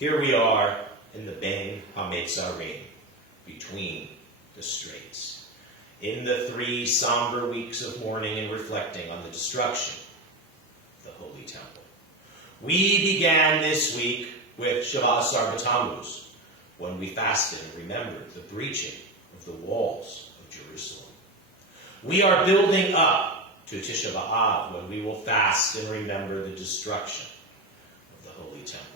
Here we are in the Ben HaMetzarim, between the straits, in the 3 somber weeks of mourning and reflecting on the destruction of the Holy Temple. We began this week with Shavas B'Tammuz, when we fasted and remembered the breaching of the walls of Jerusalem. We are building up to Tisha B'Av, when we will fast and remember the destruction of the Holy Temple.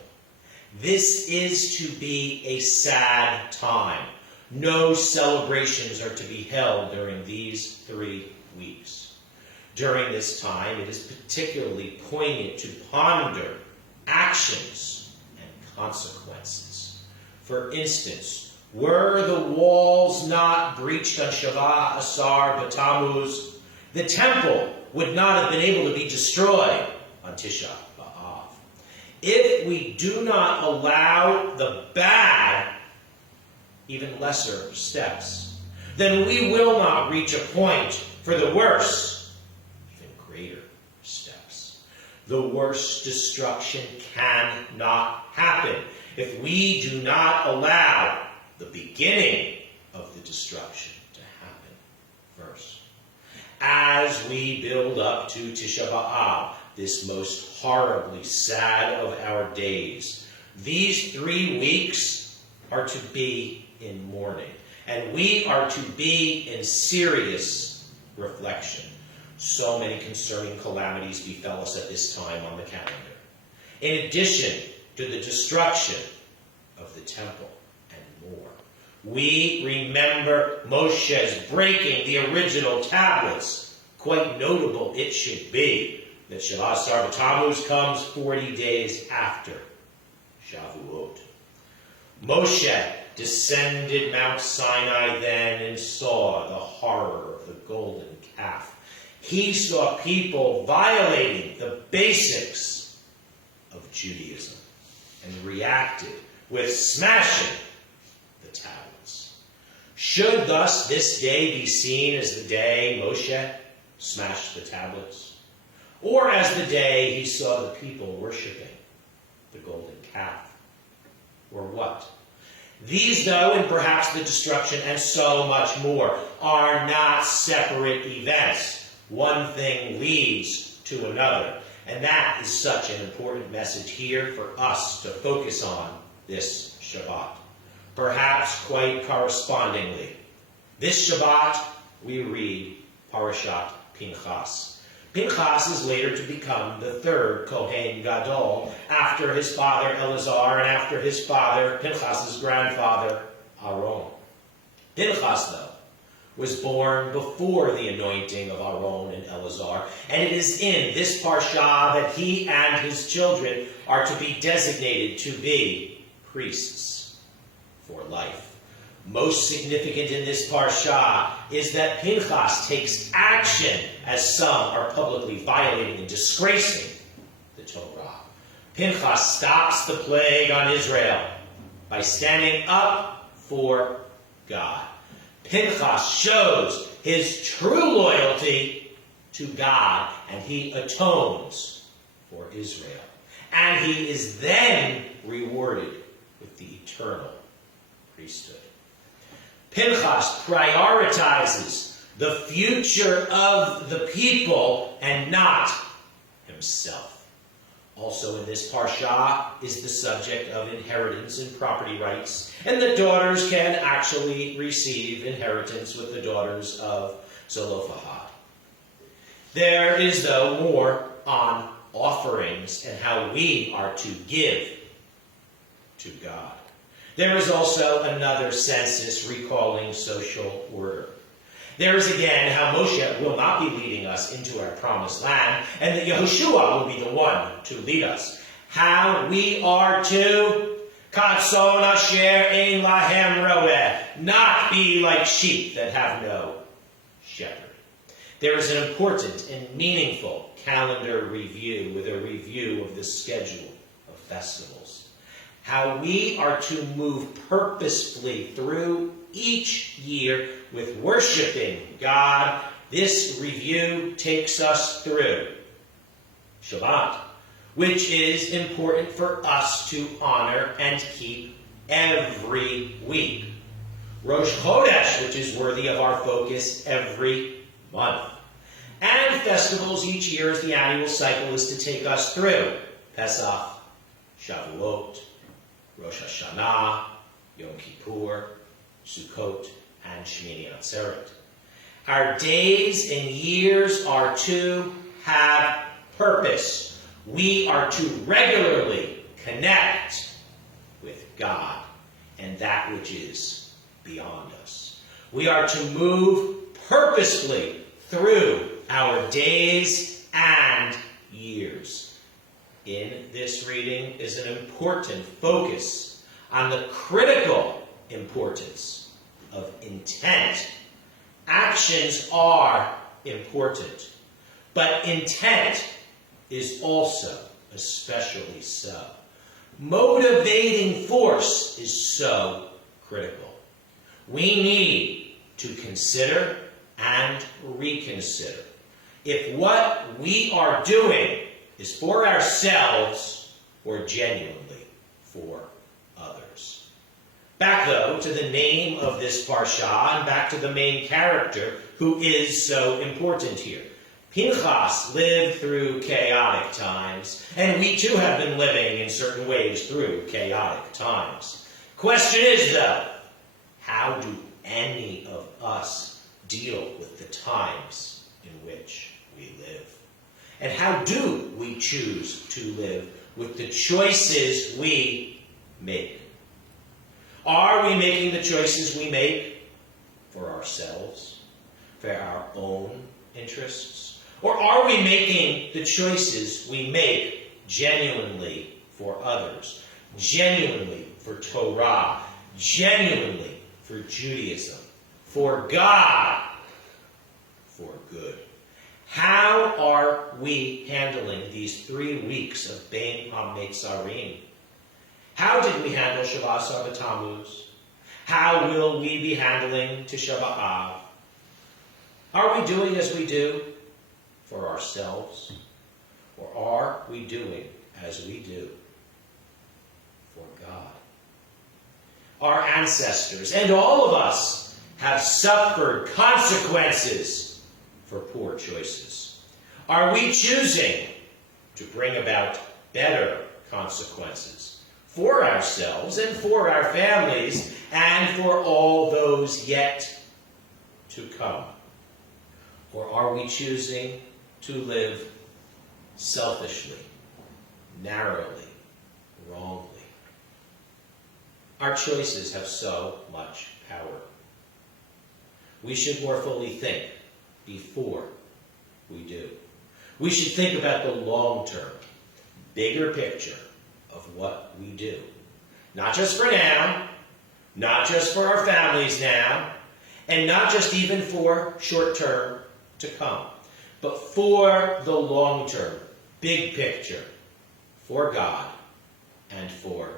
This is to be a sad time. No celebrations are to be held during these 3 weeks. During this time, it is particularly poignant to ponder actions and consequences. For instance, were the walls not breached on Shavah Asar B'Tammuz, the temple would not have been able to be destroyed on Tisha B'Av. If we do not allow the bad, even lesser steps, then we will not reach a point for the worse, even greater steps. The worst destruction cannot happen if we do not allow the beginning of the destruction to happen first. As we build up to Tisha B'Av, this most horribly sad of our days, these 3 weeks are to be in mourning, and we are to be in serious reflection. So many concerning calamities befell us at this time on the calendar. In addition to the destruction of the temple and more, we remember Moshe's breaking the original tablets. Quite notable it should be that Shavas B'Tammuz comes 40 days after Shavuot. Moshe descended Mount Sinai then and saw the horror of the golden calf. He saw people violating the basics of Judaism and reacted with smashing the tablets. Should thus this day be seen as the day Moshe smashed the tablets, or as the day he saw the people worshiping the golden calf, or what? These, though, and perhaps the destruction and so much more, are not separate events. One thing leads to another, and that is such an important message here for us to focus on this Shabbat. Perhaps quite correspondingly, this Shabbat we read Parashat Pinchas. Pinchas is later to become the 3rd Kohen Gadol after his father Eleazar and after his father, Pinchas' grandfather, Aaron. Pinchas, though, was born before the anointing of Aaron and Eleazar, and it is in this parsha that he and his children are to be designated to be priests for life. Most significant in this parsha is that Pinchas takes action as some are publicly violating and disgracing the Torah. Pinchas stops the plague on Israel by standing up for God. Pinchas shows his true loyalty to God, and he atones for Israel. And he is then rewarded with the eternal priesthood. Pinchas prioritizes the future of the people and not himself. Also in this parsha is the subject of inheritance and property rights, and the daughters can actually receive inheritance with the daughters of Zelophehad. There is, though, more on offerings and how we are to give to God. There is also another census recalling social order. There is again how Moshe will not be leading us into our promised land, and that Yehoshua will be the one to lead us. How we are to Katson asher ein lahem roeh, not be like sheep that have no shepherd. There is an important and meaningful calendar review with a review of the schedule of festivals. How we are to move purposefully through each year with worshiping God. This review takes us through Shabbat, which is important for us to honor and keep every week. Rosh Chodesh, which is worthy of our focus every month. And festivals each year as the annual cycle is to take us through. Pesach, Shavuot, Rosh Hashanah, Yom Kippur, Sukkot, and Shmini Atzeret. Our days and years are to have purpose. We are to regularly connect with God and that which is beyond us. We are to move purposefully through our days and years. In this reading is an important focus on the critical importance of intent. Actions are important, but intent is also especially so. Motivating force is so critical. We need to consider and reconsider if what we are doing is for ourselves or genuinely for others. Back, though, to the name of this parsha and back to the main character who is so important here. Pinchas lived through chaotic times, and we too have been living in certain ways through chaotic times. Question is, though, how do any of us deal with the times in which we live? And how do we choose to live with the choices we make? Are we making the choices we make for ourselves, for our own interests? Or are we making the choices we make genuinely for others, genuinely for Torah, genuinely for Judaism, for God, for good? How are we handling these 3 weeks of Bein HaMetzarim? How did we handle Shabbat Asar B'Tammuz? How will we be handling Tisha B'Av? Are we doing as we do for ourselves? Or are we doing as we do for God? Our ancestors and all of us have suffered consequences for poor choices. Are we choosing to bring about better consequences for ourselves and for our families and for all those yet to come? Or are we choosing to live selfishly, narrowly, wrongly? Our choices have so much power. We should more fully think before we do. We should think about the long-term, bigger picture of what we do. Not just for now, not just for our families now, and not just even for short-term to come, but for the long-term, big picture, for God and for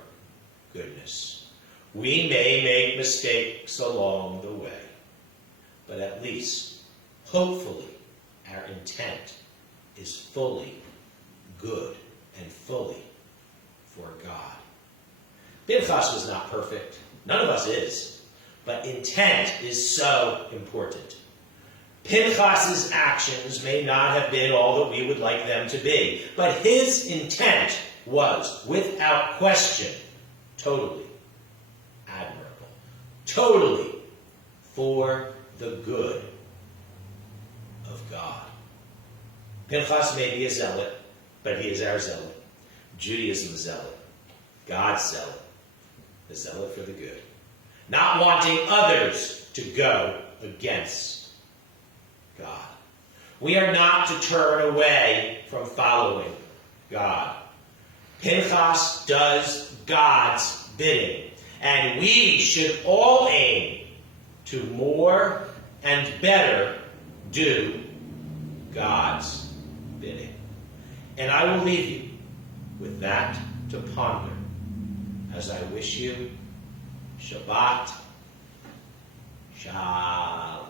goodness. We may make mistakes along the way, but at least, hopefully, our intent is fully good and fully for God. Pinchas was not perfect. None of us is. But intent is so important. Pinchas's actions may not have been all that we would like them to be, but his intent was, without question, totally admirable. Totally for the good of God. Pinchas may be a zealot, but he is our zealot. Judaism's zealot. God's zealot. The zealot for the good. Not wanting others to go against God. We are not to turn away from following God. Pinchas does God's bidding, and we should all aim to more and better do God's bidding. And I will leave you with that to ponder as I wish you Shabbat Shalom.